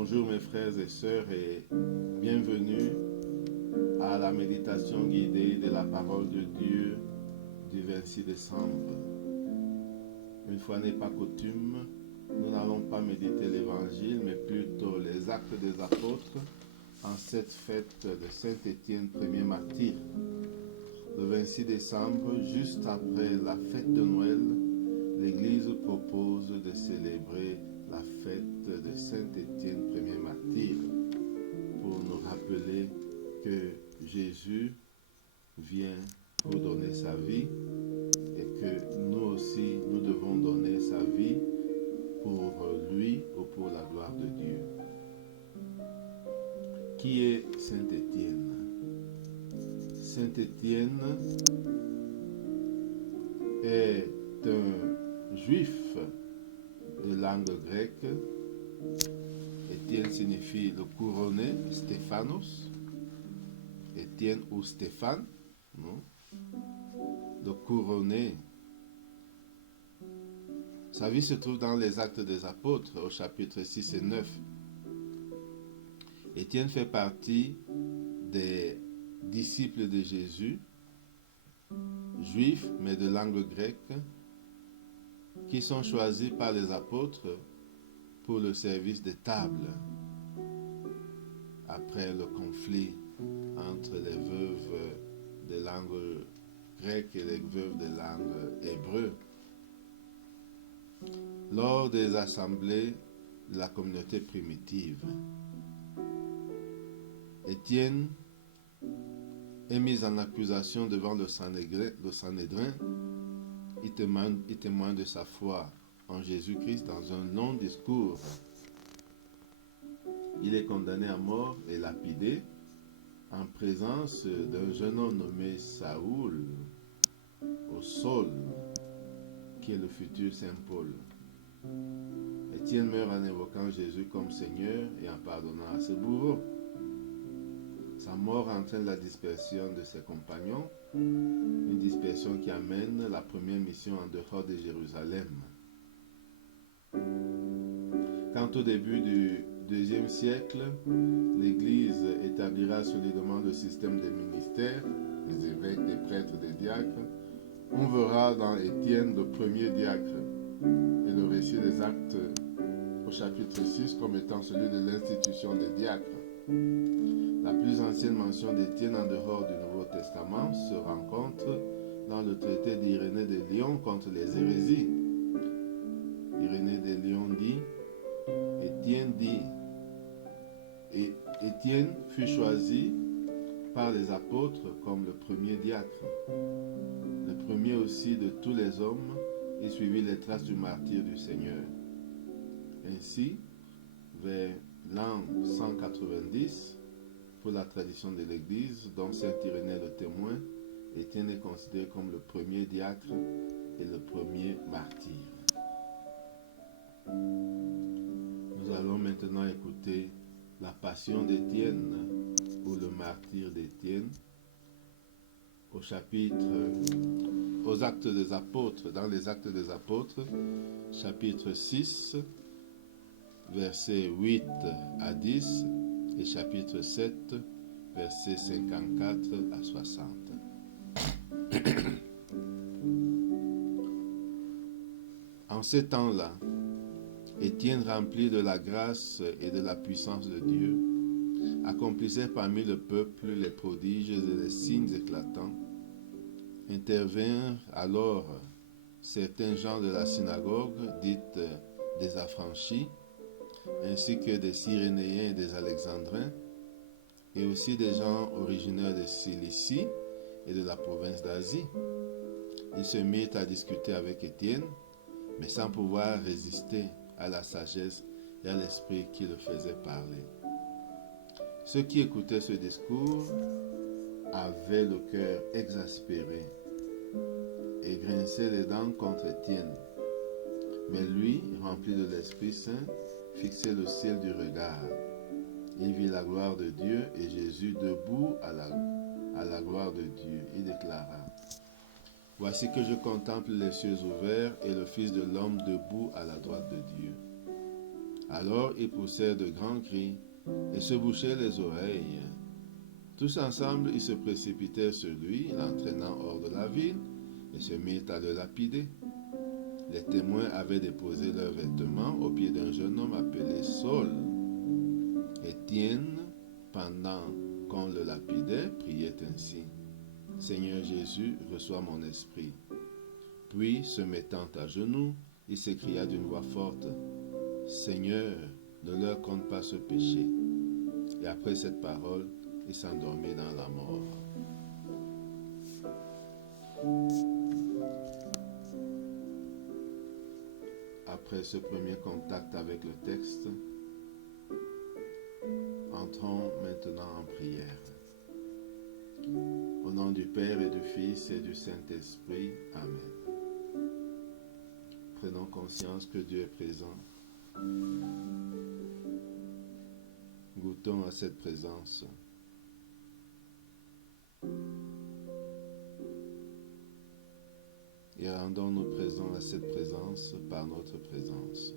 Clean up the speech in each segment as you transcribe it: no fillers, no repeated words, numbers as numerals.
Bonjour mes frères et sœurs et bienvenue à la méditation guidée de la parole de Dieu du 26 décembre. Une fois n'est pas coutume, nous n'allons pas méditer l'évangile mais plutôt les actes des apôtres en cette fête de Saint-Étienne, premier martyr. Le 26 décembre, juste après la fête de Noël, l'Église propose de célébrer la fête de Saint-Étienne, premier martyr, pour nous rappeler que Jésus vient pour donner sa vie et que nous aussi, nous devons donner sa vie pour lui ou pour la gloire de Dieu. Qui est Saint-Étienne? Saint-Étienne est un juif de langue grecque. Étienne signifie le couronné, Stéphanos. Étienne ou Stéphane, non? Le couronné. Sa vie se trouve dans les Actes des Apôtres, au chapitre 6 et 9. Étienne fait partie des disciples de Jésus, juifs mais de langue grecque, qui sont choisis par les apôtres pour le service des tables après le conflit entre les veuves de langue grecque et les veuves de langue hébreu. Lors des assemblées de la communauté primitive, Étienne est mis en accusation devant le Sanhédrin. Il témoigne de sa foi en Jésus-Christ dans un long discours. Il est condamné à mort et lapidé en présence d'un jeune homme nommé Saoul, ou Saul, qui est le futur Saint Paul. Étienne meurt en évoquant Jésus comme Seigneur et en pardonnant à ses bourreaux. Sa mort entraîne la dispersion de ses compagnons, une dispersion qui amène la première mission en dehors de Jérusalem. Quant au début du IIe siècle, l'Église établira solidement le système des ministères, des évêques, des prêtres, des diacres. On verra dans Étienne le premier diacre et le récit des Actes au chapitre 6 comme étant celui de l'institution des diacres. La plus ancienne mention d'Étienne en dehors du Nouveau Testament se rencontre dans le traité d'Irénée de Lyon contre les hérésies. Irénée de Lyon dit, et Étienne fut choisi par les apôtres comme le premier diacre, le premier aussi de tous les hommes, et suivit les traces du martyr du Seigneur. Ainsi, vers l'an 190, pour la tradition de l'Église, dont saint Irénée le témoin, Étienne est considéré comme le premier diacre et le premier martyr. Nous allons maintenant écouter la passion d'Étienne ou le martyr d'Étienne aux Actes des Apôtres, dans les Actes des Apôtres, chapitre 6, versets 8 à 10 et chapitre 7, versets 54 à 60. En ces temps-là, Étienne, rempli de la grâce et de la puissance de Dieu, accomplissait parmi le peuple les prodiges et les signes éclatants. Intervinrent alors certains gens de la synagogue, dite des affranchis, ainsi que des Cyrénéens et des Alexandrins, et aussi des gens originaires de Cilicie et de la province d'Asie. Ils se mirent à discuter avec Étienne, mais sans pouvoir résister à la sagesse et à l'esprit qui le faisait parler. Ceux qui écoutaient ce discours avaient le cœur exaspéré et grinçaient les dents contre Étienne. Mais lui, rempli de l'Esprit Saint, fixait le ciel du regard. Il vit la gloire de Dieu et Jésus debout à la gloire de Dieu. Il déclara, « Voici que je contemple les cieux ouverts et le Fils de l'homme debout à la droite de Dieu. » Alors ils poussèrent de grands cris et se bouchaient les oreilles. Tous ensemble, ils se précipitèrent sur lui, l'entraînant hors de la ville, et se mirent à le lapider. Les témoins avaient déposé leurs vêtements aux pieds d'un jeune homme appelé Saul. Étienne, pendant qu'on le lapidait, priait ainsi: Seigneur Jésus, reçois mon esprit. Puis, se mettant à genoux, il s'écria d'une voix forte: Seigneur, ne leur compte pas ce péché. Et après cette parole, il s'endormit dans la mort. Après ce premier contact avec le texte, entrons maintenant en prière. Au nom du Père et du Fils et du Saint-Esprit. Amen. Prenons conscience que Dieu est présent. Goûtons à cette présence. Et rendons-nous présents à cette présence par notre présence.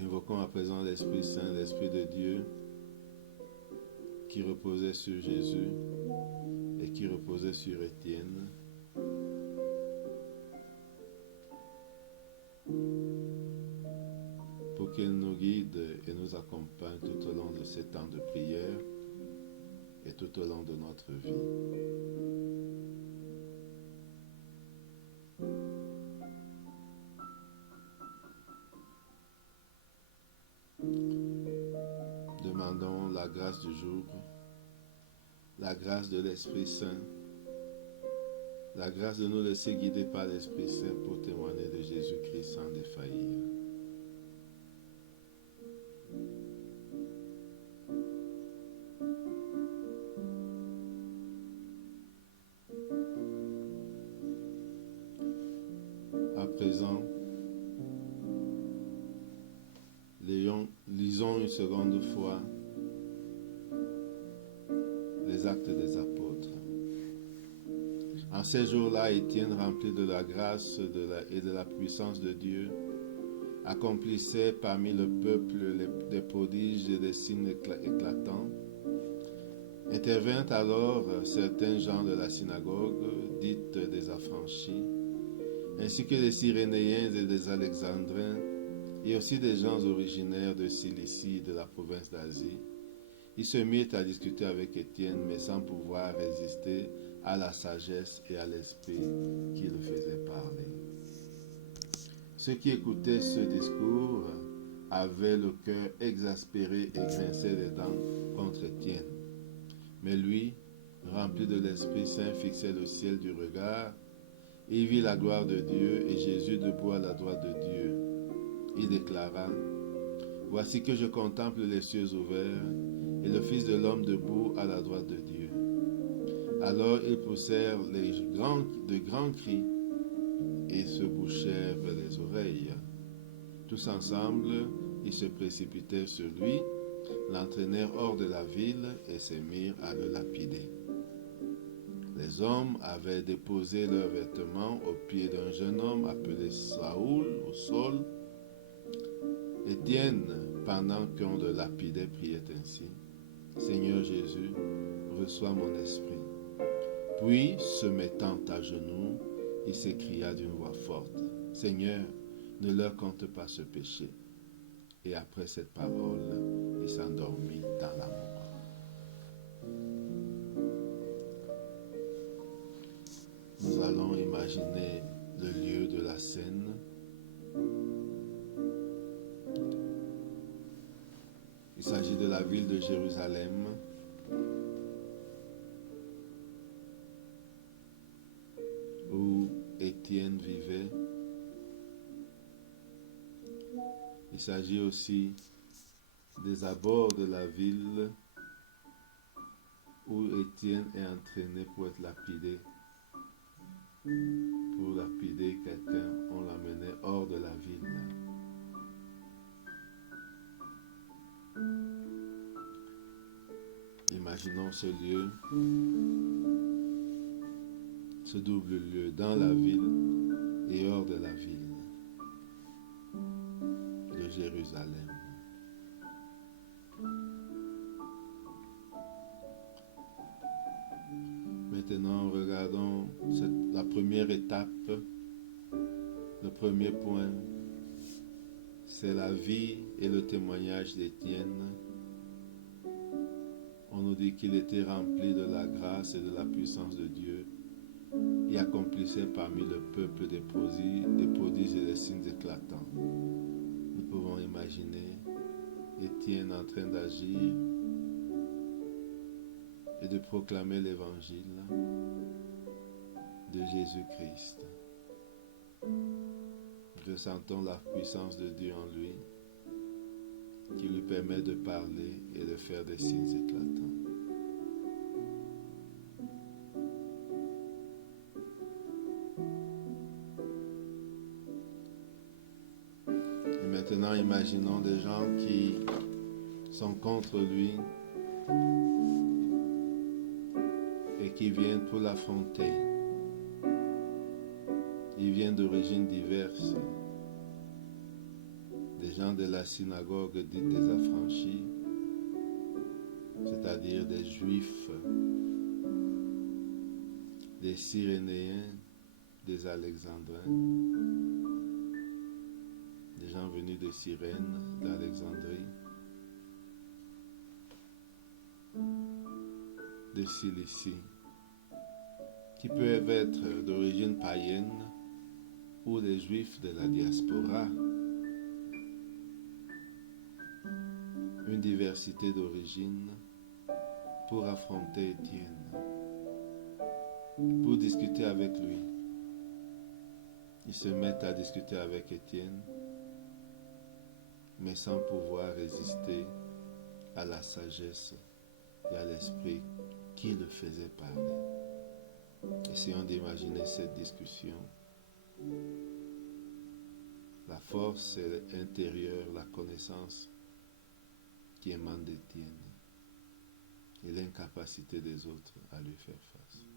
Invoquons à présent l'Esprit Saint, l'Esprit de Dieu, qui reposait sur Jésus et qui reposait sur Étienne. Pour qu'il nous guide et nous accompagne tout au long de ces temps de prière et tout au long de notre vie. Demandons la grâce du jour, la grâce de l'Esprit Saint, la grâce de nous laisser guider par l'Esprit Saint pour témoigner de Jésus-Christ sans défaillir. À présent, lisons une seconde fois les Actes des Apôtres. En ces jours-là, Étienne, rempli de la grâce et de la puissance de Dieu, accomplissait parmi le peuple des prodiges et des signes éclatants. Intervinrent alors certains gens de la synagogue, dite des affranchis, ainsi que des Cyrénéens et des Alexandrins, et aussi des gens originaires de Cilicie et de la province d'Asie. Ils se mirent à discuter avec Étienne, mais sans pouvoir résister à la sagesse et à l'esprit qui le faisait parler. Ceux qui écoutaient ce discours avaient le cœur exaspéré et grinçaient des dents contre Étienne. Mais lui, rempli de l'Esprit Saint, fixait le ciel du regard. Il vit la gloire de Dieu et Jésus debout à la droite de Dieu. Il déclara: Voici que je contemple les cieux ouverts et le Fils de l'homme debout à la droite de Dieu. Alors ils poussèrent de grands cris et se bouchèrent les oreilles. Tous ensemble, ils se précipitèrent sur lui, l'entraînèrent hors de la ville et se mirent à le lapider. Les hommes avaient déposé leurs vêtements aux pieds d'un jeune homme appelé Saul. Étienne, pendant qu'on le lapidait, priait ainsi: Seigneur Jésus, reçois mon esprit. Puis, se mettant à genoux, il s'écria d'une voix forte: Seigneur, ne leur compte pas ce péché. Et après cette parole, il s'endormit dans la mort. Nous allons imaginer le lieu de la scène. Il s'agit de la ville de Jérusalem, où Étienne vivait. Il s'agit aussi des abords de la ville où Étienne est entraîné pour être lapidé. Pour lapider quelqu'un, on l'amenait hors de la ville. Imaginons ce lieu. ce double lieu, dans la ville et hors de la ville de Jérusalem. Maintenant, regardons la première étape, le premier point, c'est la vie et le témoignage d'Étienne. On nous dit qu'il était rempli de la grâce et de la puissance de Dieu et accomplissait parmi le peuple des prodiges et des signes éclatants. Nous pouvons imaginer Étienne en train d'agir et de proclamer l'évangile de Jésus-Christ. Ressentons la puissance de Dieu en lui qui lui permet de parler et de faire des signes éclatants. Et maintenant, imaginons des gens qui sont contre lui et qui viennent pour l'affronter. Ils viennent d'origines diverses. Des gens de la synagogue dite des affranchis, c'est-à-dire des Juifs, des Cyrénéens, des Alexandrins, des gens venus de Cyrène, d'Alexandrie, de Cilicie, qui peuvent être d'origine païenne ou des Juifs de la diaspora. Une diversité d'origine pour affronter Étienne, pour discuter avec lui. Ils se mettent à discuter avec Étienne, mais sans pouvoir résister à la sagesse et à l'esprit qui le faisait parler. Essayons d'imaginer cette discussion. La force intérieure, la connaissance qui émane d'Étienne et l'incapacité des autres à lui faire face.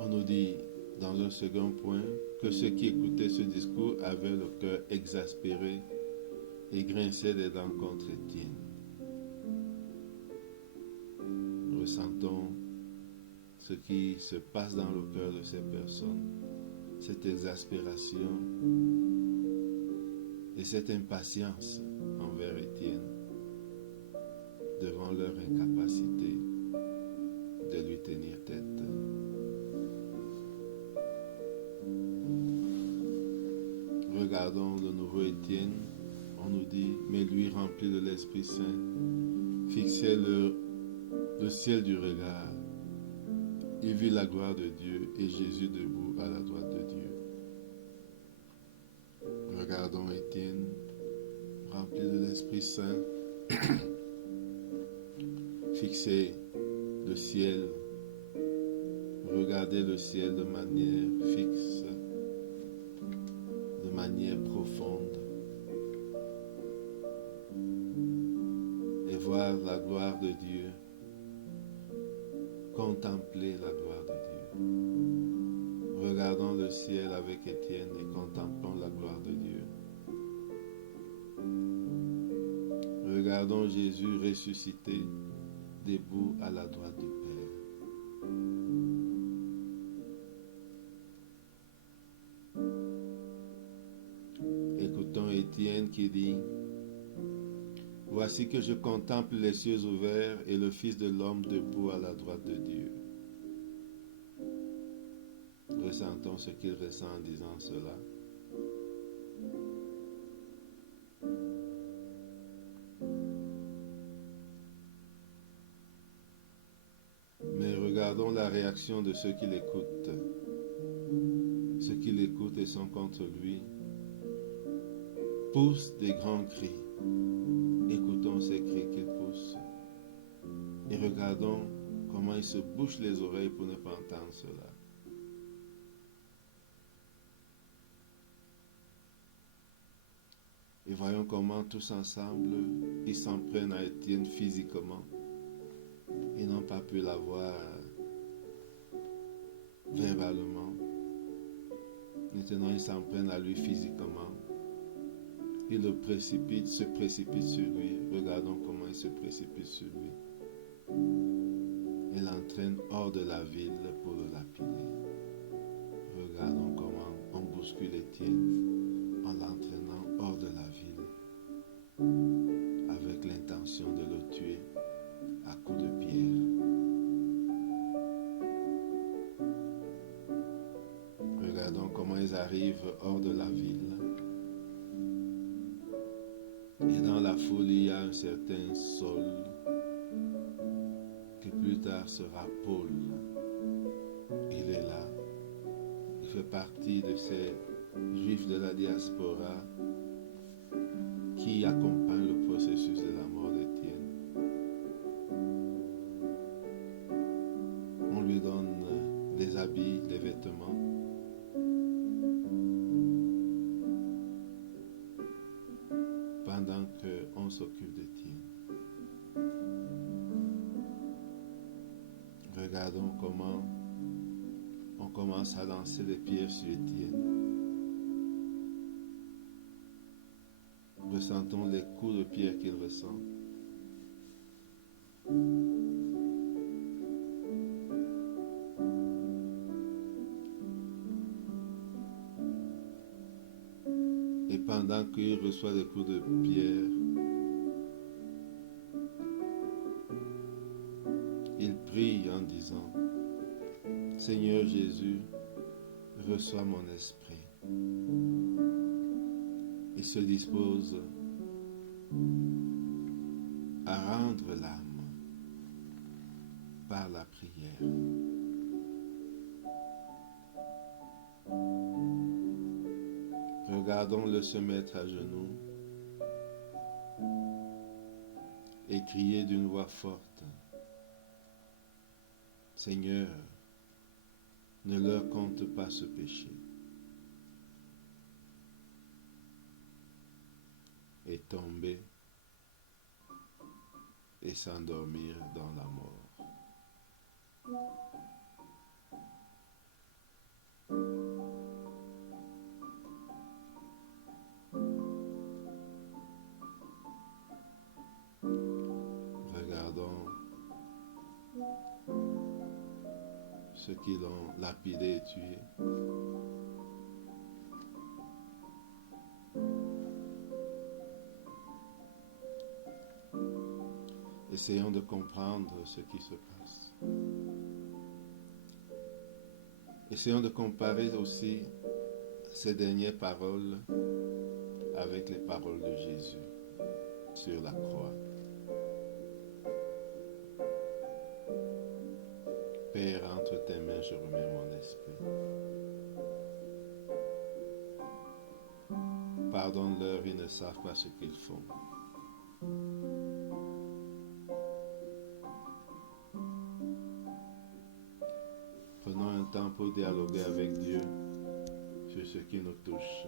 On nous dit dans un second point que ceux qui écoutaient ce discours avaient le cœur exaspéré et grinçaient des dents contre Étienne. Ressentons ce qui se passe dans le cœur de ces personnes, cette exaspération et cette impatience envers Étienne devant leur incapacité de lui tenir tête. Regardons de nouveau Étienne. On nous dit, mais lui rempli de l'Esprit Saint, fixait le ciel du regard. Il vit la gloire de Dieu et Jésus debout à la droite de Dieu. Regardons Étienne, rempli de l'Esprit Saint, fixer le ciel, regarder le ciel de manière fixe, de manière profonde, et voir la gloire de Dieu, contempler la gloire de Dieu. Regardons le ciel avec Étienne et contemplons la gloire de Dieu. Regardons Jésus ressuscité, debout à la droite du Père. Écoutons Étienne qui dit, « Voici que je contemple les cieux ouverts et le Fils de l'homme debout à la droite de Dieu. » Ressentons ce qu'il ressent en disant cela. Mais regardons la réaction de ceux qui l'écoutent. Ceux qui l'écoutent et sont contre lui poussent des grands cris. Écoutons ces cris qu'ils poussent et regardons comment il se bouche les oreilles pour ne pas entendre cela. Et voyons comment tous ensemble, ils s'en prennent à Étienne physiquement. Ils n'ont pas pu l'avoir verbalement. Maintenant, ils s'en prennent à lui physiquement. Ils se précipitent sur lui. Regardons comment ils se précipitent sur lui. Ils l'entraînent hors de la ville pour le lapider. Regardons comment on bouscule Étienne en l'entraînant hors de la ville avec l'intention de le tuer à coups de pierre. Regardons comment ils arrivent hors de la ville. Et dans la foule, il y a un certain Saul, qui plus tard sera Paul. Il est là. Il fait partie de ces Juifs de la diaspora qui accompagnent le processus de la mort d'Étienne. On lui donne des habits, des vêtements. Pendant qu'on s'occupe d'Étienne. Regardons comment on commence à lancer des pierres sur Étienne. Ressentons les coups de pierre qu'il ressent. Et pendant qu'il reçoit des coups de pierre, il prie en disant, Seigneur Jésus, reçois mon esprit. Il se dispose à rendre l'âme par la prière. Regardons-le se mettre à genoux et crier d'une voix forte, Seigneur, ne leur compte pas ce péché. Et tomber et s'endormir dans la mort. Regardons ceux qui l'ont lapidé et tué. Essayons de comprendre ce qui se passe. Essayons de comparer aussi ces dernières paroles avec les paroles de Jésus sur la croix. Père, entre tes mains, je remets mon esprit. Pardonne-leur, ils ne savent pas ce qu'ils font. Prenons un temps pour dialoguer avec Dieu sur ce qui nous touche.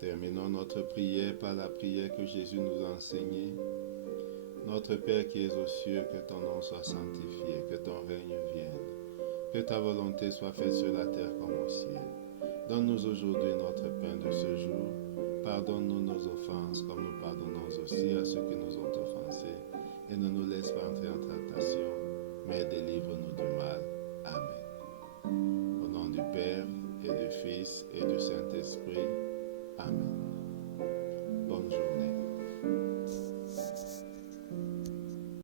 Terminons notre prière par la prière que Jésus nous a enseignée. Notre Père qui es aux cieux, que ton nom soit sanctifié, que ton règne vienne, que ta volonté soit faite sur la terre comme au ciel. Donne-nous aujourd'hui notre pain de ce jour. Pardonne-nous nos offenses, laisse pas entrer en tentation, mais délivre-nous du mal. Amen. Au nom du Père, et du Fils, et du Saint-Esprit.